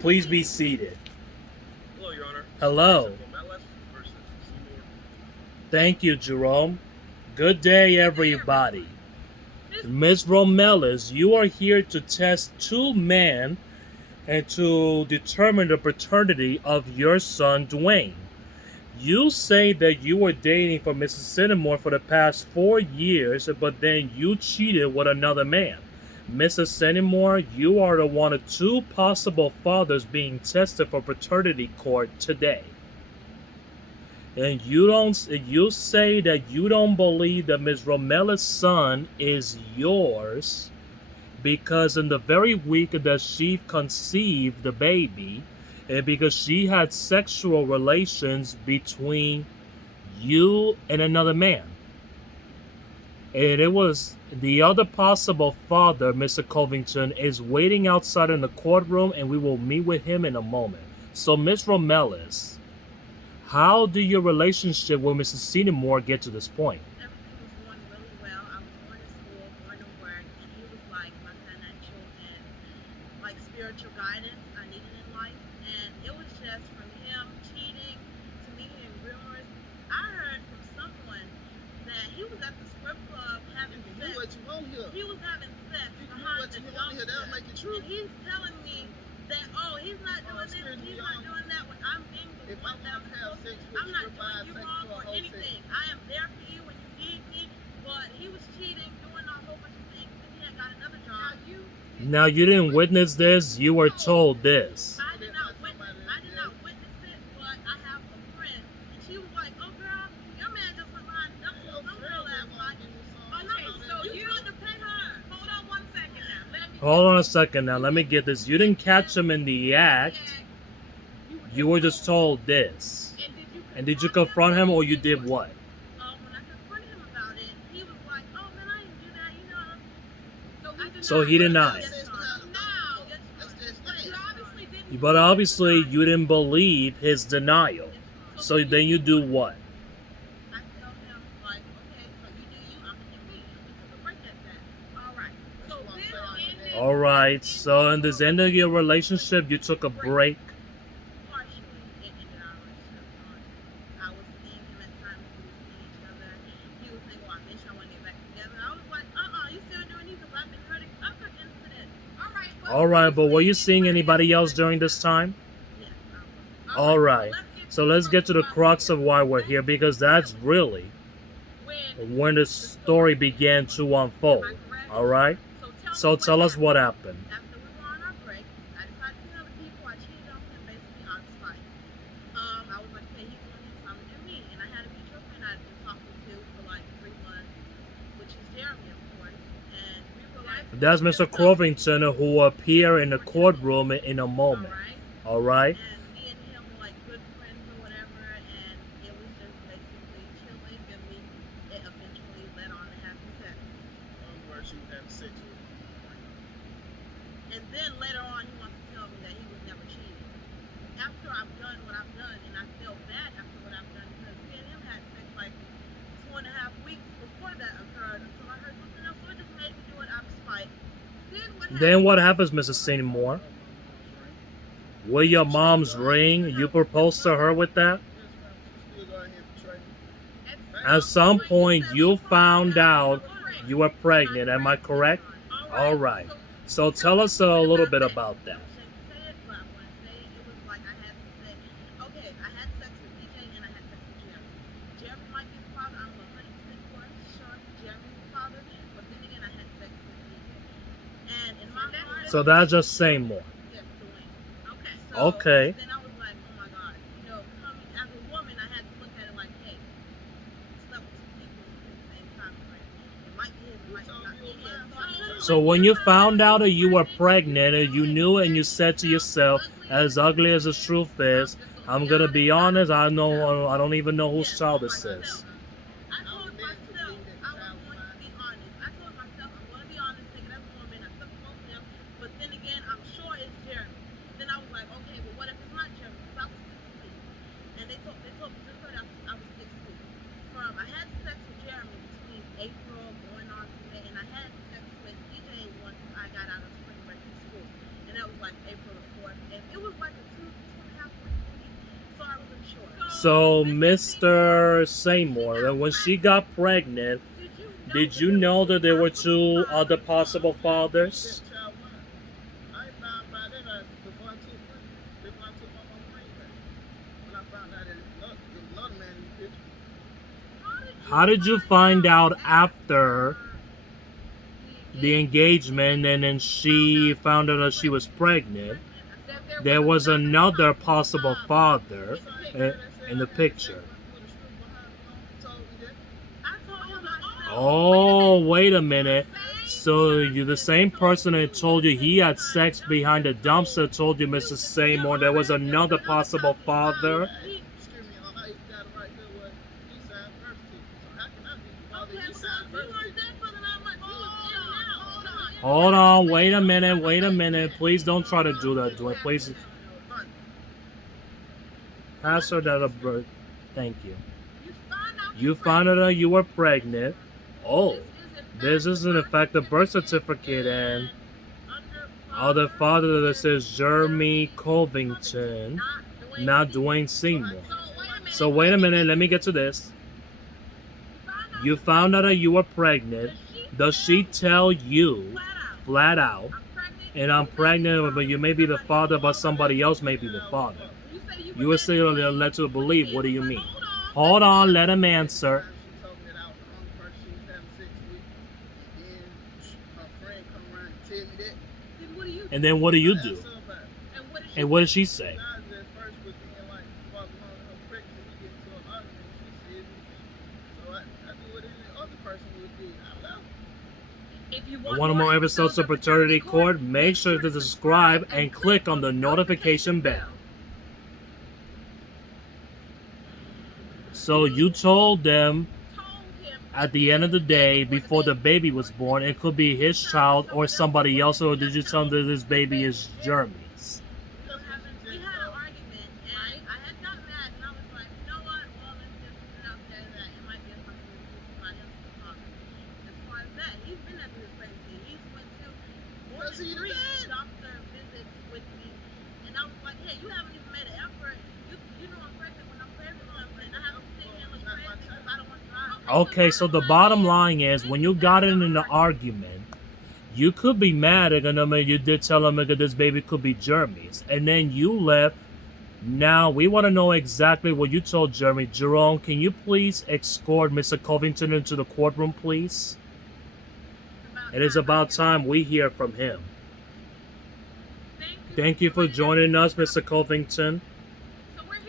Please be seated. Hello, Your Honor. Hello. Romelis versus Seymour. Thank you, Jerome. Good day, everybody. Ms. Romelis, you are here to test two men and to determine the paternity of your son, Dwayne. You say that you were dating for Mrs. Seymour for the past 4 years, but then you cheated with another man. Mrs. Seymour, you are the one of two possible fathers being tested for paternity court today. And you say that you don't believe that Ms. Romelis' son is yours because in the very week that she conceived the baby, and because she had sexual relations between you and another man. And it was the other possible father, Mr. Covington, is waiting outside in the courtroom, and we will meet with him in a moment. So, Ms. Romelis, how did your relationship with Mrs. Seymour get to this point? Everything was going really well. I was going to school, going to work, and he was like my financial and like spiritual guidance I needed in life. And it was just from him cheating to me hearing rumors. I heard from someone that he was at the strip club having You sex. knew what you want here. He was having sex You knew behind what the you want here. That'll make it dumpster. true. And he's telling me that, oh, he's not doing this, he's not doing that. When I'm being the If I one that want I'm to have supposed sex to, with I'm you, not provide doing you sex wrong to a or whole anything. I am there for you when you need me, but he was cheating, doing a whole bunch of things, and he had got another job. Now, you didn't witness this, you were told this. I did not witness it, but I have a friend, and she was like, oh girl, your man just went behind the dumpster with some girl last night. Okay, so you tried to pay her. Hold on one second now. Hold on a second now, let me get this. You didn't catch him in the act. You were just told this. And did you confront him or you did what? When I confronted him about it, he was like, oh man, I didn't do that, you know. So he denied. Yes, Your Honor. Now, yes, Your Honor. You obviously didn't. But obviously, you didn't believe his denial. So then you do what? I tell him, like, okay, so you do you, I'm gonna do me. And we took a break at that. All right. So this ended. All right, so in this end of your relationship, you took a break. Partially, it ended our relationship. I was seeing him at times, we were seeing each other. He was saying, well, I miss you, I want to get back together. I was like, you still doing these? Because I've been hurting other incidents. All right, but were you seeing anybody else during this time? Yes, I was. All right, so let's get to the crux of why we're here, because that's really when the story began to unfold. All right, so tell us what happened. After we were on our break, I decided to tell the people I cheated on him basically out of spite. I was like, okay, he's doing this, I'm gonna do me. And I had a mutual friend I'd been talking to for like 3 months, which is Jeremy, of course. And we were like, That's Mr. Covington, who will appear in the courtroom in a moment. All right. And me and him were like good friends or whatever, and it was just basically chilling, and it eventually led on to having sex. Where she was having sex with. And then later on, he wants to tell me that he was never cheating. After I've done what I've done, and I feel bad after what I've done, because me and him had sex like 2.5 weeks before that occurred, until I heard something else, so it just made me do it out of spite. Then what happens, Mrs. Seymour? With your mom's ring, you proposed to her with that? At some point, you found out you were pregnant, am I correct? All right. So tell us a little bit about that. Okay, I had sex with DJ and I had sex with Jeremy. Jeremy might be the father, I'm 100% sure Jeremy's the father, but then again, I had sex with DJ. And in my heart... So that's just Seymour. Yes, Dwayne. Okay. So Okay. Then I was like, oh my God, coming as a woman, I had to look at it like, hey, slept with 2 people at the same time. Like, it might be his, it might not be his. So when you found out that you were pregnant, you knew and you said to yourself, as ugly as the truth is, I'm going to be honest, I don't even know whose child this is. I told myself I was going to be honest. I told myself I'm going to be honest, take it as a woman. I took both of them, but then again, I'm sure it's Jeremy. Then I was like, okay, but what if it's not Jeremy? Because I was 16, and they told me just heard I was 16. I had sex with Jeremy between April going on to May, and I had sex with DJ once I got out of spring break from school, and that was like April the 4th, It was like a 2.5 week, so I wasn't sure. So, Mr. Seymour, then when she got pregnant, did you know that there were two other possible fathers? That child mine. I ain't found by that before I took my mama ring back. When I found out that there was another man in the picture. How did you find out after the engagement and then she found out that she was pregnant? There was another possible father in the picture. I told him myself. Oh, wait a minute. So you the same person that told you he had sex behind the dumpster told you, Mr. Seymour, there was another possible father? Excuse me, how you got it right there where he signed birth to. So how can I be the father Okay, he so signed you birth weren't to? there for the 9 months. You was in and out. Hold on, wait a minute. Please don't try to do that, Dwayne. Please pass her that a bird. Thank you. You found out you were pregnant. Oh, this is in fact the birth certificate and other father that says Jeremy Covington, not Dwayne Seymour. So wait a minute, let me get to this. You found out that you were pregnant. Does she tell you flat out, and I'm pregnant, but you may be the father, but somebody else may be the father? You were still led to believe. What do you mean? Hold on, let him answer. She told me that I was the only person she was having sex with. And then my friend come around and tell me that. Then what do you do? And then what do you I asked do? her about it. And what did she And what did she say? Besides that first was being like, fucking on her pregnancy, we get into an argument. She said me. So I do what any other person would do. I love her. If you Want more episodes of Paternity Court? Make sure to subscribe and click on the notification bell. So you told them at the end of the day, before the baby was born, it could be his child or somebody else, or did you tell them that this baby is Jeremy's? We had an argument, and I had got mad, and I was like, you know what? Well, let's just put it out there that it might be something with somebody else's father. As far as that, he's been after his pregnancy. He's went to more Was he than 3 the man? doctor visits with me, and I was like, hey, you haven't even made an effort. You know I'm pregnant when I'm pregnant, and I have to sit here and look crazy because I don't want to drive. Okay, so the bottom line is, when you got in an argument, you could be mad at him, and you did tell him that this baby could be Jeremy's, and then you left. Now, we want to know exactly what you told Jeremy. Jerome, can you please escort Mr. Covington into the courtroom, please? It is about time we hear from him. Thank you for joining us, Mr. Covington.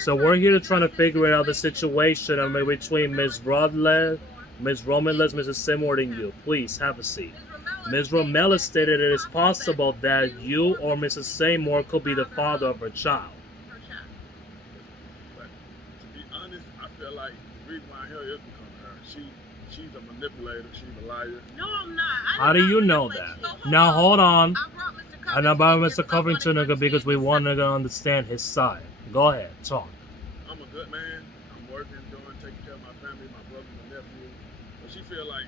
So we're here to try to figure out the situation between Ms. Romulus, Mrs. Seymour, and you. Please, have a seat. Ms. Romulus stated it is possible that you or Mrs. Seymour could be the father of her child. But to be honest, I feel like the reason why I'm here is because of her. She's a manipulator. She's a liar. No, I'm not. How do you know that? Now, hold on. I brought Mr. Covington. And about Mr. Covington because we want to understand his side. Go ahead, talk. I'm a good man. I'm working, taking care of my family, my brother, my nephew. But she feel like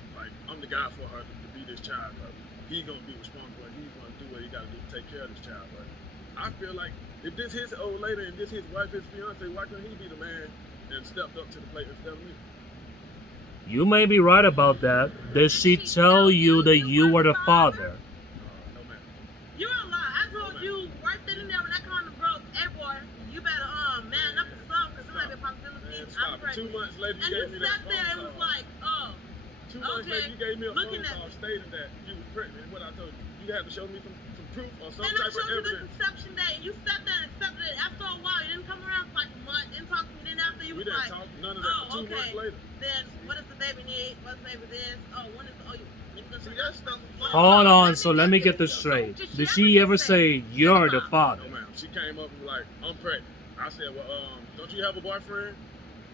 I'm the guy for her to be this child. He's gonna be responsible. He's gonna do what he gotta do to take care of this child. But I feel like if this his old lady and this his wife, his fiance, why couldn't he be the man and stepped up to the plate instead of me? You may be right about that. Did she tell you that you were the father? No man. You're a lie. I told you right then and there when that condom broke, hey boy, you better man up or something because there might be a possibility. Man, I'm stop. 2 pregnant. months later, And you you gave me that sat there and phone was call. like, oh, 2 months okay, later, you gave me a looking phone at- call stating that you was pregnant. What I told you, you had to show me some proof or some and I type showed of you the evidence. conception day, and you sat there and accepted it. After a while, you didn't come around for like a month, didn't talk to me. Then after you We was didn't like, talk none of that. oh, 2 months okay. later. then what does the baby need? What's the baby this? Oh, when is you? See, that stuff was Hold on, so let me get this straight. Did she ever say you're the father? No, ma'am. She came up and was like, I'm pregnant. I said, well, don't you have a boyfriend?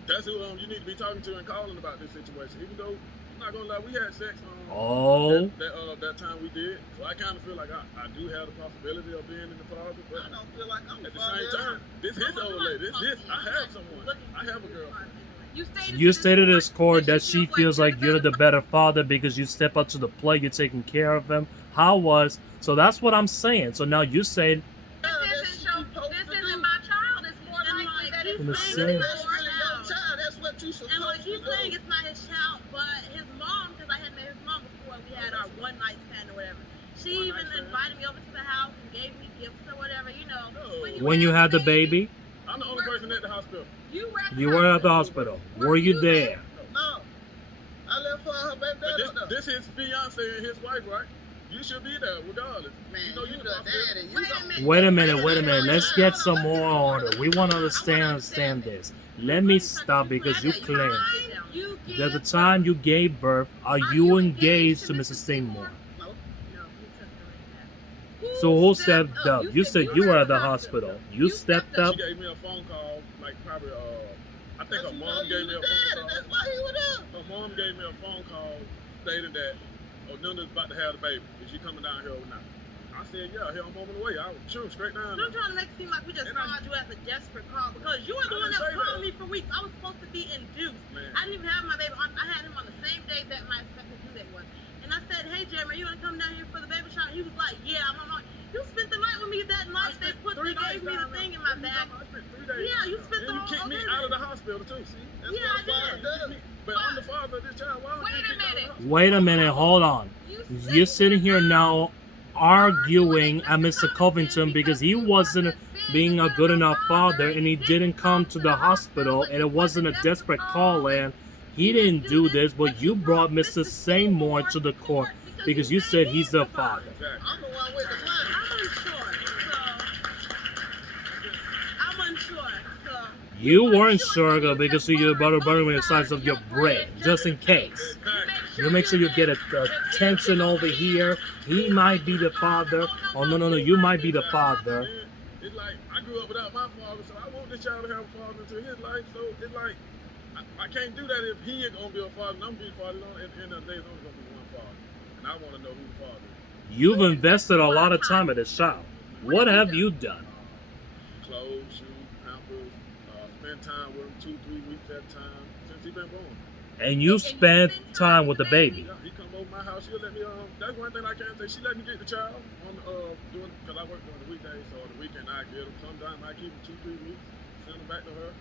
That's who you need to be talking to and calling about this situation. Even though, I'm not gonna lie, we had sex Oh, that time we did. So I kind of feel like I do have the possibility of being in the father, but I don't feel like I'm at the same time, this his old lady. This his. I have someone. I have a girlfriend. you stated in this court that she feels like you're the better father because you step up to the plate, you're taking care of him. How was, so that's what I'm saying. So now you said, that she keep in the saying same. it's That's not really his your child. child. That's what you And supposed like to he's saying do. it's not his child, but his mom, because I had met his mom before we had our one night stand or whatever. She even invited me over to the house and gave me gifts or whatever, you know. No. When you had the baby, I'm the only person at the hospital. You were at the you were at the hospital. Were you there? No. I left for her baby But daddy up there. this his fiance and his wife, right? You should be there regardless. Man, you know you the the hospital. daddy. You Wait a gonna- minute. Wait a minute. Let's get some more order. We want to understand this. Let me stop because you claim that the time you gave birth, are you engaged to Mrs. Seymour? No. No, he took the ring back. So who stepped up? You said you were at the hospital. You stepped up. She gave me a phone call, like probably I think That's her you mom know gave you me a the phone daddy. call. That's why he was up. Her mom gave me a phone call stating that Nunda's about to have the baby. Is she coming down here or not? I said, yeah, here I'm on the way. I was shooting straight down I'm there. trying to make it seem like we just And I- called you as a desperate call because you were the I one didn't that say called that. me for weeks. I was supposed to be induced. Man. I didn't even have my baby on. I had him on the same day that my expected due date was. And I said, hey, Jeremy, are you going to come down here for the baby shower? He was like, yeah. I'm like, you spent the night with me that night. They gave me the thing in my bag. I spent 3 days. Yeah, you spent the And you whole kicked me okay. out of the hospital too. See? That's Yeah, what I father did. does. But I'm the father of this child. Why would Wait you a kick me out of the minute. hospital? Wait a minute. Hold on. You're sitting here now arguing at Mr. Covington because he wasn't being a good enough father and he didn't come to the hospital and it wasn't a desperate call and he didn't do this, but you brought Mr. Seymour to the court because you said he's the father. Exactly. I'm the one with the money. I'm unsure. So You weren't sure because you were buttering the size of your bread, just in case. You make sure you get attention over here. He might be the father. Oh, no, you might be the father. Man, it's like I grew up without my father, so I want this child to have a father into his life. So it's like I can't do that if he ain't gonna be a father and I'm gonna be a father. At the end of the day, it's only gonna be one father, and I want to know who the father is. You've invested a lot of time in this child. What have you done? Clothes, shoes, pampers, spend time with him 2-3 weeks at a time since he been born. And you spent time with the baby. Yeah, he come over my house. She'll let me. That's one thing I can say. She let me get the child on doing because I work during the weekdays, so on the weekend I get him. Sometimes I keep him 2-3 weeks, send him back to her.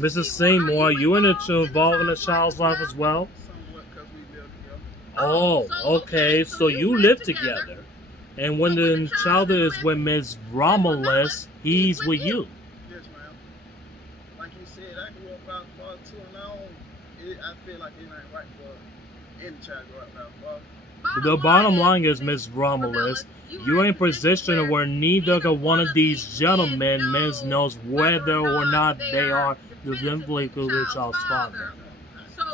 Mrs. Seymour, you involved in the child's life as well? Somewhat because we live together. Oh, okay. So you live together. And when the child is with Ms. Romulus, he's with you. Yes, ma'am. Like you said, I grew up out far too long. I feel like it ain't right for any child to grow up out far. The bottom line is, Ms. Romulus, you're in a position where neither of one of these gentlemen knows whether or not they are the biblical child's father.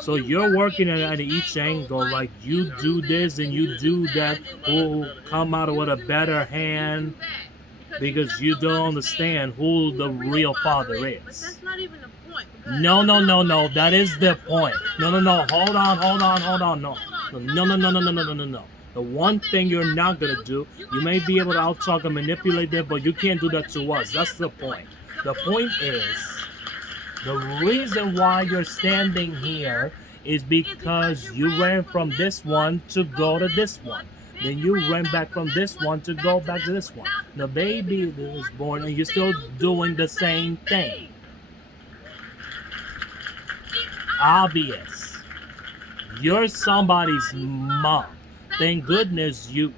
So you're working at each angle, like you do this and you do that, who come out with a better hand because you don't understand who the real father But is. that's not even the point. No, that is the point. No, hold on, no. The one thing you're not gonna do, you may be able to out-talk and manipulate them, but you can't do that to us. That's the point. The point is, the reason why you're standing here is because you ran from this one to go to this one. Then you ran back from this one to go back to this one. The baby is born and you're still doing the same thing. Obvious. You're somebody's mom. Thank goodness you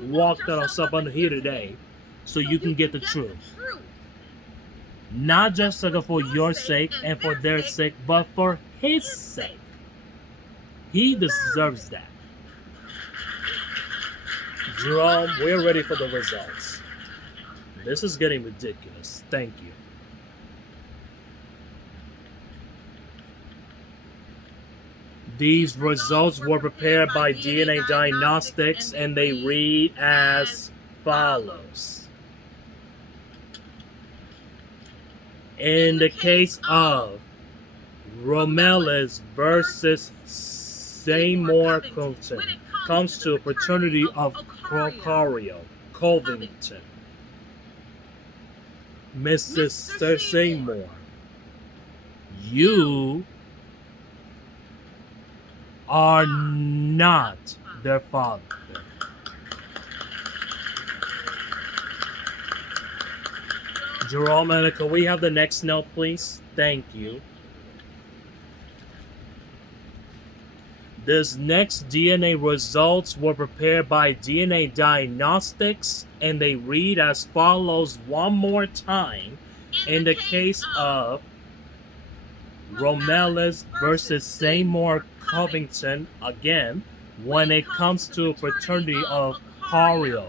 walked us up under here today so you can get the truth. Not just for your sake and for their sake, but for his sake. He deserves that. Jerome, we're ready for the results. This is getting ridiculous. Thank you. These results were prepared by DNA Diagnostics and they read as follows. In the case of Romulus versus Seymour Covington, comes to paternity of Crocario Covington. Mrs. Seymour, you are not their father. Jerome, and can we have the next note, please? Thank you. This next DNA results were prepared by DNA Diagnostics, and they read as follows one more time. In the case of Romelis versus Seymour Covington, again, when it comes to paternity of Cario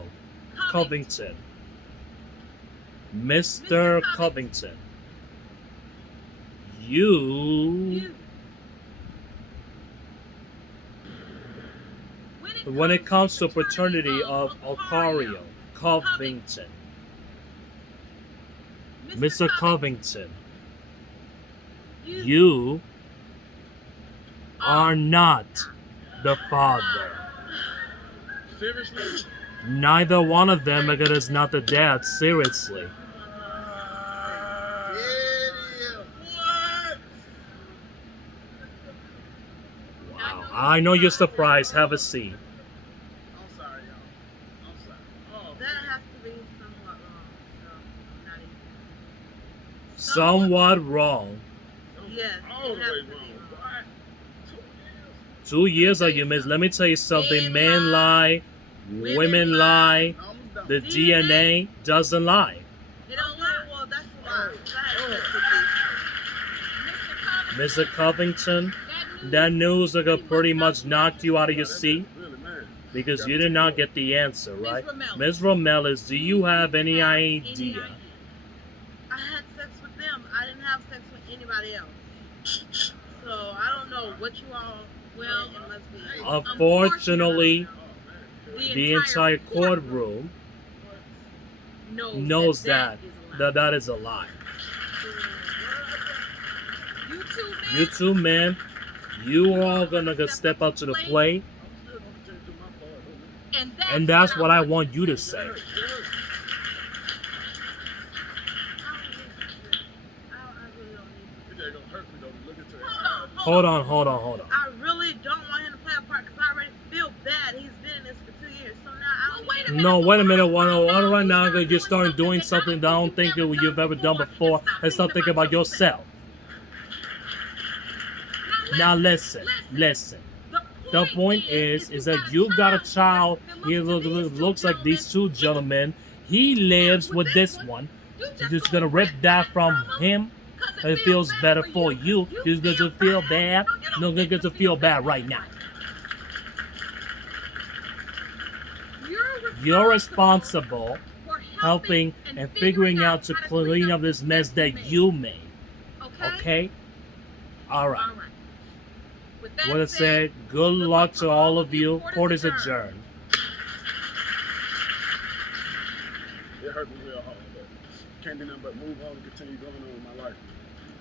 Covington, Mr. Covington, you, when it comes to paternity of Ocario Covington, Mr. Covington, you are not the father. Seriously? Neither one of them is not the dad, seriously. Yeah, it is. What? Wow. I know you're surprised. Have a seat. I'm sorry, y'all. I'm sorry. Oh, That has to be somewhat wrong. So, not even. Somewhat wrong. Yes, all the it has way to be wrong. wrong. What? 2 years are you miss. Let me tell you something. Men lie, women lie. I'm almost done. The DNA doesn't lie. You know what? Well, that's a lie. 'cause I had sex with these. Mr. Covington, that news pretty much knocked you out of your seat Really, man. because you did not get the answer, right? Ms. Romelis, do you have any idea? I had sex with them. I didn't have sex with anybody else. So I don't know what you all. Well, it must be. Unfortunately, Oh, man. the entire courtroom knows that that is a lie. You two men, you are all gonna step up to the plate, I'm still gonna take to my part, homie. and that's what I want you to say. It ain't gonna hurt me though to look into it. Hold on. I really don't want him to play a part because I already feel bad. He's been in this for 2 years. So now I don't wait a minute. No, wait a minute. Right now, you're starting doing something that I don't think you've ever done before, and start thinking about yourself. Now listen. The point is that you got a child. He looks like these two gentlemen. He lives with this one. You're just gonna rip that from him. It feels better for you. You're gonna feel bad. No, you're gonna feel bad right now. You're responsible for helping and figuring out to clean up this mess that you made. Okay? All right. With that said, good luck to all of you. Court is adjourned. It hurt me real hard, but can't do nothing but move on and continue going on with my life.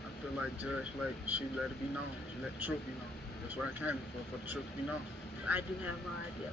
I feel like Judge Flake, she let it be known. She let the truth be known. That's what I came for the truth to be known. I do have my idea.